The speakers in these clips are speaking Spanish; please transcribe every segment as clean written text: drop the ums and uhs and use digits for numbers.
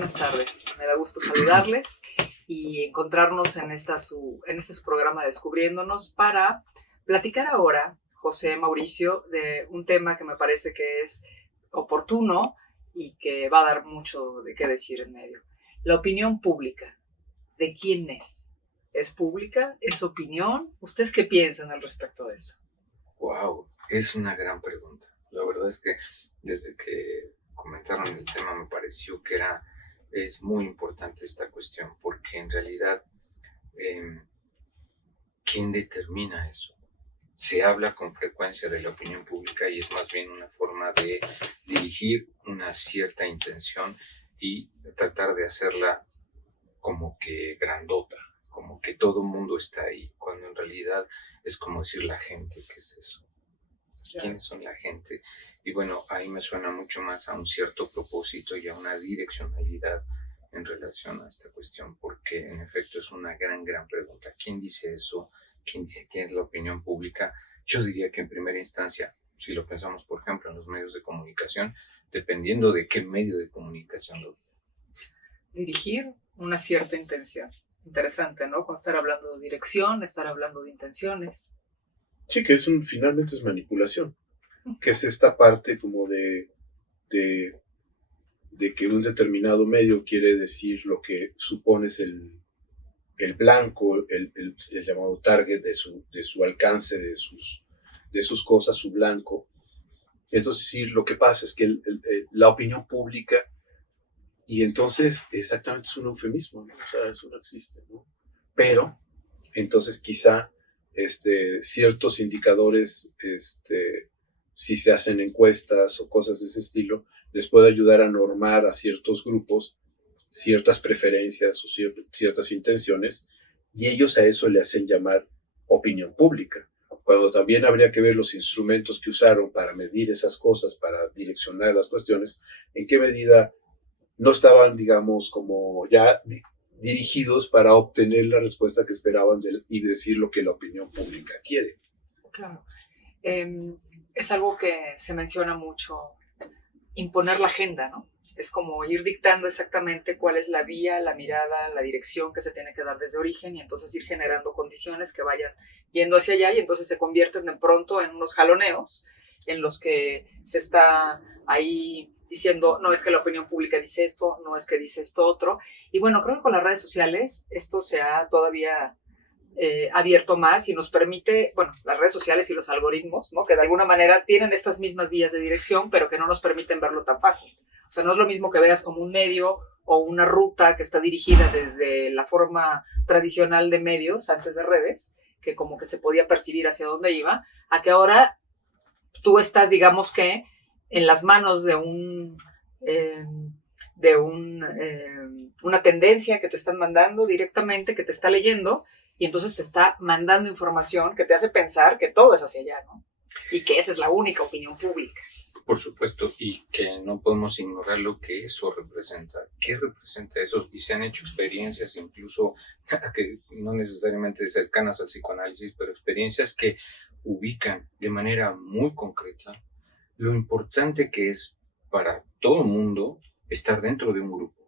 buenas tardes. Me da gusto saludarles y encontrarnos en este su programa Descubriéndonos para platicar ahora, José Mauricio, de un tema que me parece que es oportuno y que va a dar mucho de qué decir en medio. La opinión pública. ¿De quién es? ¿Es pública? ¿Es opinión? ¿Ustedes qué piensan al respecto de eso? Wow, es una gran pregunta. La verdad es que desde que comentaron el tema me pareció que es muy importante esta cuestión, porque en realidad, ¿quién determina eso? Se habla con frecuencia de la opinión pública y es más bien una forma de dirigir una cierta intención y tratar de hacerla como que grandota, como que todo el mundo está ahí, cuando en realidad es como decir la gente. ¿Qué es eso? ¿Quiénes son la gente? Y bueno, ahí me suena mucho más a un cierto propósito y a una direccionalidad en relación a esta cuestión, porque en efecto es una gran pregunta. ¿Quién dice eso? ¿Quién dice quién es la opinión pública? Yo diría que en primera instancia, si lo pensamos, por ejemplo, en los medios de comunicación, dependiendo de qué medio de comunicación lo dirigir una cierta intención. Interesante, ¿no? Con estar hablando de dirección, estar hablando de intenciones. Sí, que finalmente es manipulación, que es esta parte como de que un determinado medio quiere decir lo que supones el blanco, el llamado target de su alcance, de sus cosas, su blanco. Es decir, lo que pasa es que la opinión pública, y entonces exactamente es un eufemismo, ¿no? O sea, eso no existe, ¿no? Pero entonces quizá ciertos indicadores, si se hacen encuestas o cosas de ese estilo, les puede ayudar a normar a ciertos grupos ciertas preferencias o ciertas intenciones, y ellos a eso le hacen llamar opinión pública, cuando también habría que ver los instrumentos que usaron para medir esas cosas, para direccionar las cuestiones, en qué medida no estaban, digamos, como ya dirigidos para obtener la respuesta que esperaban y decir lo que la opinión pública quiere. Claro. Es algo que se menciona mucho, imponer la agenda, ¿no? Es como ir dictando exactamente cuál es la vía, la mirada, la dirección que se tiene que dar desde origen, y entonces ir generando condiciones que vayan yendo hacia allá, y entonces se convierten de pronto en unos jaloneos en los que se está ahí diciendo, no es que la opinión pública dice esto, no es que dice esto otro. Y bueno, creo que con las redes sociales esto se ha todavía abierto más y nos permite, bueno, las redes sociales y los algoritmos, ¿no? Que de alguna manera tienen estas mismas vías de dirección, pero que no nos permiten verlo tan fácil. O sea, no es lo mismo que veas como un medio o una ruta que está dirigida desde la forma tradicional de medios, antes de redes, que como que se podía percibir hacia dónde iba, a que ahora tú estás, digamos que, en las manos de una tendencia que te están mandando directamente, que te está leyendo, y entonces te está mandando información que te hace pensar que todo es hacia allá, ¿no? Y que esa es la única opinión pública. Por supuesto, y que no podemos ignorar lo que eso representa. ¿Qué representa eso? Y se han hecho experiencias incluso que no necesariamente cercanas al psicoanálisis, pero experiencias que ubican de manera muy concreta lo importante que es para todo el mundo estar dentro de un grupo.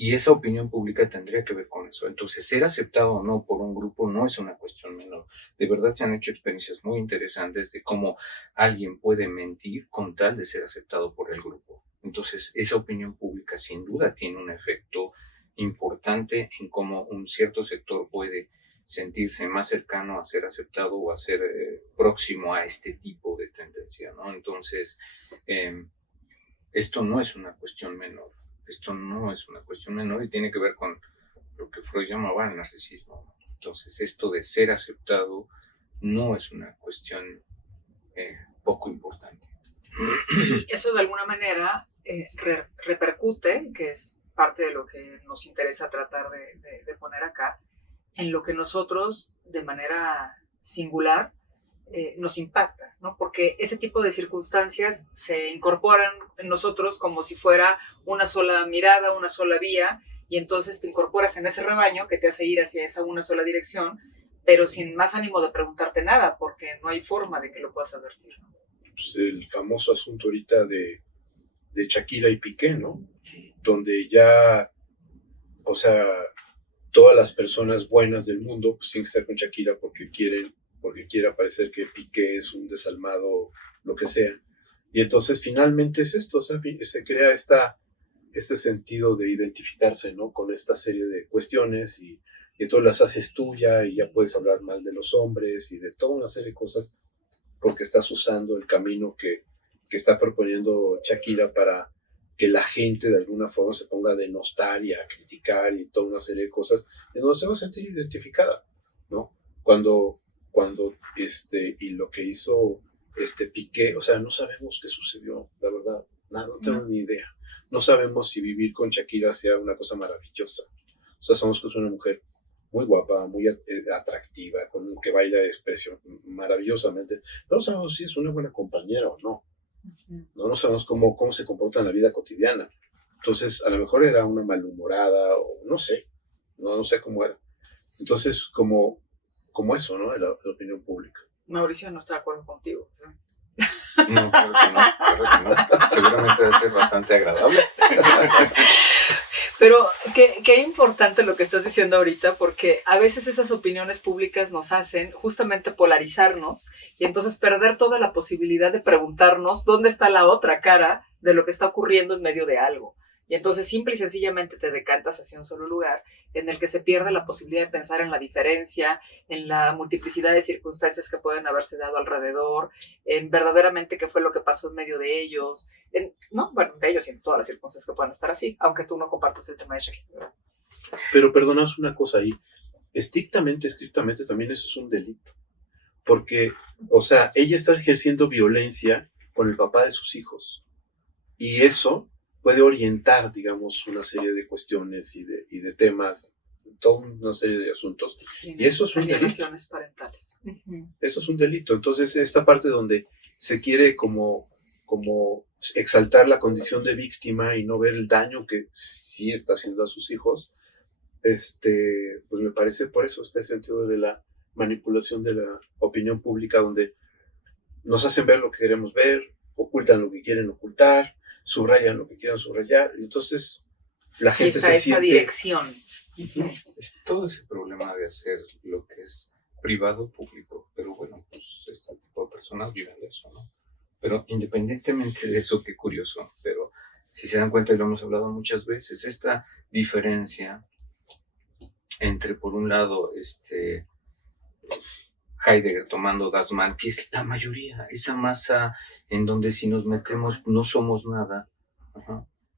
Y esa opinión pública tendría que ver con eso. Entonces, ser aceptado o no por un grupo no es una cuestión menor. De verdad se han hecho experiencias muy interesantes de cómo alguien puede mentir con tal de ser aceptado por el grupo. Entonces, esa opinión pública sin duda tiene un efecto importante en cómo un cierto sector puede sentirse más cercano a ser aceptado o a ser próximo a este tipo de tendencia, ¿no? Entonces, esto no es una cuestión menor. Esto no es una cuestión menor y tiene que ver con lo que Freud llamaba el narcisismo. Entonces, esto de ser aceptado no es una cuestión poco importante. Y eso de alguna manera repercute, que es parte de lo que nos interesa tratar de poner acá, en lo que nosotros, de manera singular, nos impacta, ¿no? Porque ese tipo de circunstancias se incorporan en nosotros como si fuera una sola mirada, una sola vía, y entonces te incorporas en ese rebaño que te hace ir hacia esa una sola dirección, pero sin más ánimo de preguntarte nada, porque no hay forma de que lo puedas advertir, ¿no? Pues el famoso asunto ahorita de Shakira y Piqué, ¿no? donde ya, o sea, todas las personas buenas del mundo pues tienen que estar con Shakira porque quiere parecer que Piqué es un desalmado, lo que sea. Y entonces finalmente es esto, o sea, se crea este sentido de identificarse, ¿no? Con esta serie de cuestiones y entonces las haces tuya y ya puedes hablar mal de los hombres y de toda una serie de cosas porque estás usando el camino que está proponiendo Shakira para que la gente de alguna forma se ponga a denostar y a criticar y toda una serie de cosas en donde se va a sentir identificada, ¿no? Cuando y lo que hizo Piqué, o sea, no sabemos qué sucedió, la verdad, nada, no tengo ni idea. No sabemos si vivir con Shakira sea una cosa maravillosa. O sea, sabemos que es una mujer muy guapa, muy atractiva, que baila expresión maravillosamente, pero no sabemos si es una buena compañera o no. No sabemos cómo se comporta en la vida cotidiana. Entonces, a lo mejor era una malhumorada o no sé, no sé cómo era. Entonces, como eso, ¿no? La opinión pública. Mauricio no está de acuerdo contigo. ¿Sí? No, claro que no. Seguramente debe ser bastante agradable. Pero qué importante lo que estás diciendo ahorita, porque a veces esas opiniones públicas nos hacen justamente polarizarnos y entonces perder toda la posibilidad de preguntarnos dónde está la otra cara de lo que está ocurriendo en medio de algo. Y entonces simple y sencillamente te decantas hacia un solo lugar en el que se pierde la posibilidad de pensar en la diferencia, en la multiplicidad de circunstancias que pueden haberse dado alrededor, en verdaderamente qué fue lo que pasó en medio de ellos, de ellos y en todas las circunstancias que puedan estar así, aunque tú no compartas el tema de Shakira. Pero perdonas una cosa ahí, estrictamente también eso es un delito, porque, o sea, ella está ejerciendo violencia con el papá de sus hijos, y eso puede orientar, digamos, una serie de cuestiones y de temas, toda una serie de asuntos. Y eso es un delito. Parentales. Eso es un delito. Entonces, esta parte donde se quiere como exaltar la condición de víctima y no ver el daño que sí está haciendo a sus hijos, pues me parece por eso este sentido de la manipulación de la opinión pública, donde nos hacen ver lo que queremos ver, ocultan lo que quieren ocultar, subrayan lo que quieran subrayar, entonces la gente se siente... esa dirección. Es todo ese problema de hacer lo que es privado público, pero bueno, pues este tipo de personas viven de eso, ¿no? Pero independientemente de eso, qué curioso, pero si se dan cuenta, y lo hemos hablado muchas veces, esta diferencia entre, por un lado, Heidegger tomando Das Man, que es la mayoría, esa masa en donde si nos metemos no somos nada,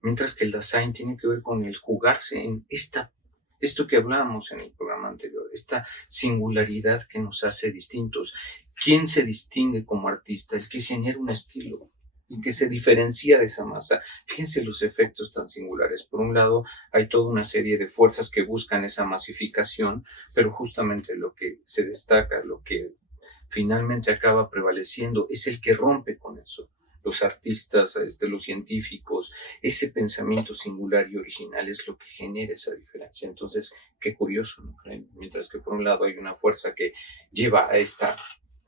mientras que el Dasein tiene que ver con el jugarse en esto que hablábamos en el programa anterior, esta singularidad que nos hace distintos. ¿Quién se distingue como artista? El que genera un estilo, el que se diferencia de esa masa. Fíjense los efectos tan singulares. Por un lado, hay toda una serie de fuerzas que buscan esa masificación, pero justamente lo que se destaca, lo que finalmente acaba prevaleciendo, es el que rompe con eso. Los artistas, los científicos, ese pensamiento singular y original es lo que genera esa diferencia. Entonces, qué curioso, ¿no creen? Mientras que por un lado hay una fuerza que lleva a esta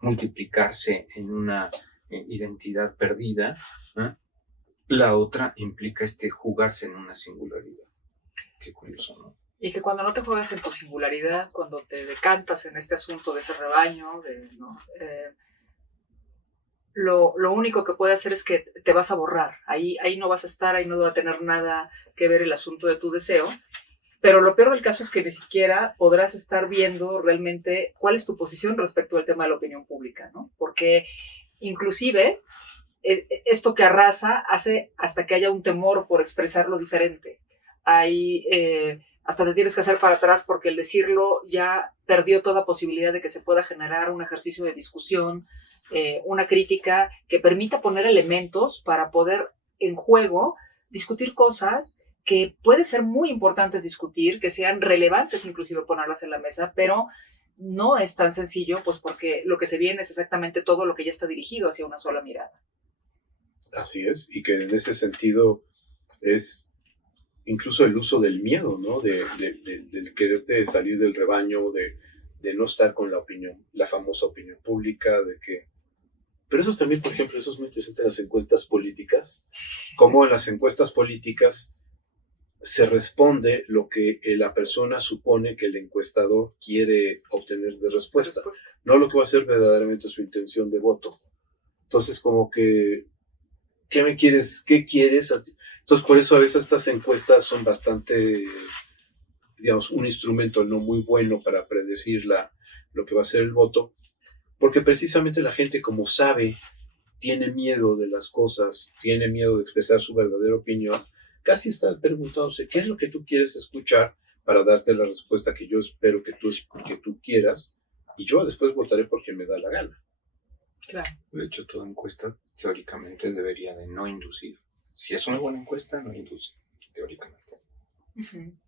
multiplicarse en una identidad perdida, ¿eh? La otra implica jugarse en una singularidad. Qué curioso, ¿no? Y que cuando no te juegas en tu singularidad, cuando te decantas en este asunto de ese rebaño, lo único que puede hacer es que te vas a borrar. Ahí no vas a estar, ahí no va a tener nada que ver el asunto de tu deseo. Pero lo peor del caso es que ni siquiera podrás estar viendo realmente cuál es tu posición respecto al tema de la opinión pública, ¿no? Porque inclusive esto que arrasa hace hasta que haya un temor por expresar lo diferente. Hasta te tienes que hacer para atrás porque el decirlo ya perdió toda posibilidad de que se pueda generar un ejercicio de discusión, una crítica que permita poner elementos para poder en juego discutir cosas que puede ser muy importantes discutir, que sean relevantes inclusive ponerlas en la mesa, pero no es tan sencillo, pues porque lo que se viene es exactamente todo lo que ya está dirigido hacia una sola mirada. Así es, y que en ese sentido es incluso el uso del miedo, ¿no? Del quererte salir del rebaño, de no estar con la famosa opinión pública, Pero eso también, por ejemplo, eso es muy interesante en las encuestas políticas, como en las encuestas políticas se responde lo que la persona supone que el encuestador quiere obtener de respuesta, no lo que va a ser verdaderamente su intención de voto. Entonces, como que, ¿qué me quieres? ¿Qué quieres? Entonces, por eso a veces estas encuestas son bastante, digamos, un instrumento no muy bueno para predecir lo que va a ser el voto, porque precisamente la gente, como sabe, tiene miedo de las cosas, tiene miedo de expresar su verdadera opinión, casi está preguntándose qué es lo que tú quieres escuchar para darte la respuesta que yo espero que tú quieras, y yo después votaré por quien me da la gana. Claro. De hecho, toda encuesta teóricamente debería de no inducir. Si es una buena encuesta, no induce, teóricamente. Uh-huh.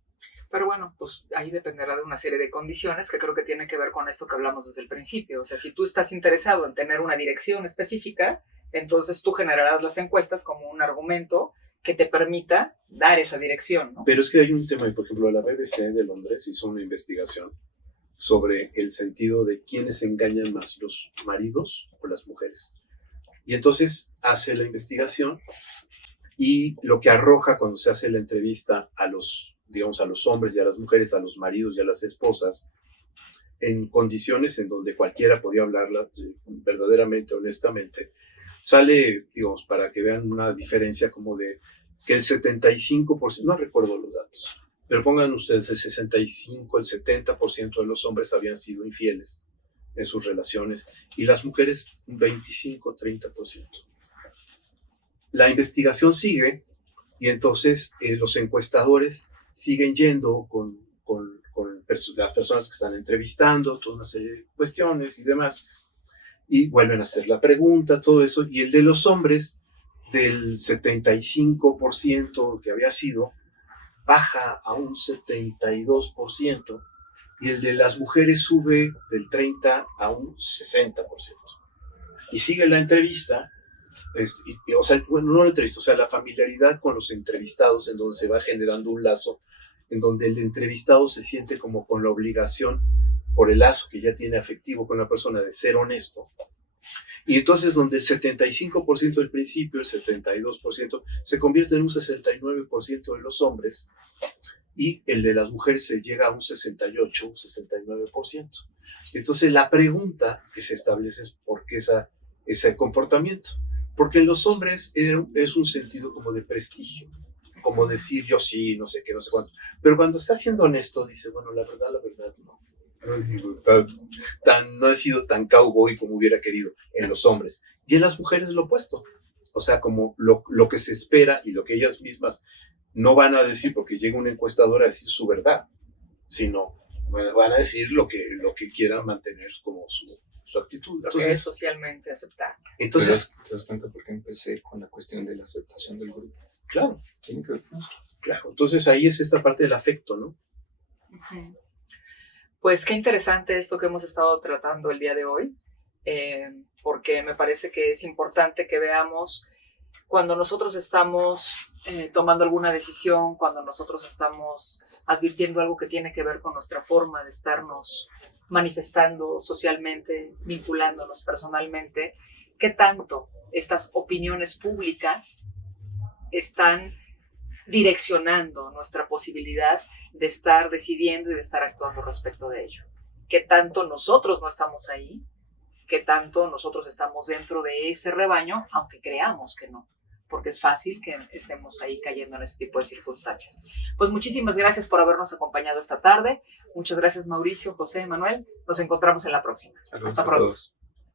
Pero bueno, pues ahí dependerá de una serie de condiciones que creo que tienen que ver con esto que hablamos desde el principio. O sea, si tú estás interesado en tener una dirección específica, entonces tú generarás las encuestas como un argumento que te permita dar esa dirección, ¿no? Pero es que hay un tema, por ejemplo, la BBC de Londres hizo una investigación sobre el sentido de quiénes engañan más, los maridos o las mujeres. Y entonces hace la investigación y lo que arroja cuando se hace la entrevista a los hombres y a las mujeres, a los maridos y a las esposas, en condiciones en donde cualquiera podía hablarla verdaderamente, honestamente, sale, digamos, para que vean una diferencia como de que el 75%, no recuerdo los datos, pero pongan ustedes el 65, el 70% de los hombres habían sido infieles en sus relaciones y las mujeres un 25, 30%. La investigación sigue y entonces los encuestadores siguen yendo con las personas que están entrevistando, toda una serie de cuestiones y demás, y vuelven a hacer la pregunta, todo eso, y el de los hombres, del 75% que había sido, baja a un 72%, y el de las mujeres sube del 30% a un 60%. Y sigue la entrevista, o sea, bueno, no la entrevista, o sea, la familiaridad con los entrevistados, en donde se va generando un lazo, en donde el entrevistado se siente como con la obligación, por el lazo que ya tiene afectivo con la persona, de ser honesto. Y entonces donde el 75% del principio, el 72%, se convierte en un 69% de los hombres, y el de las mujeres se llega a un 68, un 69%. Entonces la pregunta que se establece es ¿por qué ese comportamiento? Porque en los hombres es un sentido como de prestigio, como decir yo sí, no sé qué, no sé cuánto. Pero cuando está siendo honesto, dice, bueno, la verdad, no. No he sido tan cowboy como hubiera querido en los hombres. Y en las mujeres lo opuesto. O sea, como lo que se espera y lo que ellas mismas no van a decir porque llega una encuestadora a decir su verdad, sino van a decir lo que quieran mantener como su actitud. Entonces, es socialmente aceptable. Entonces, ¿te das cuenta por qué empecé con la cuestión de la aceptación del grupo? Claro. Tiene que ver con eso. Claro. Entonces ahí es esta parte del afecto, ¿no? Uh-huh. Pues qué interesante esto que hemos estado tratando el día de hoy, porque me parece que es importante que veamos cuando nosotros estamos tomando alguna decisión, cuando nosotros estamos advirtiendo algo que tiene que ver con nuestra forma de estarnos manifestando socialmente, vinculándonos personalmente, qué tanto estas opiniones públicas están direccionando nuestra posibilidad de estar decidiendo y de estar actuando respecto de ello. Qué tanto nosotros no estamos ahí, qué tanto nosotros estamos dentro de ese rebaño, aunque creamos que no, porque es fácil que estemos ahí cayendo en ese tipo de circunstancias. Pues muchísimas gracias por habernos acompañado esta tarde. Muchas gracias, Mauricio, José, Manuel. Nos encontramos en la próxima. Saludos. Hasta pronto.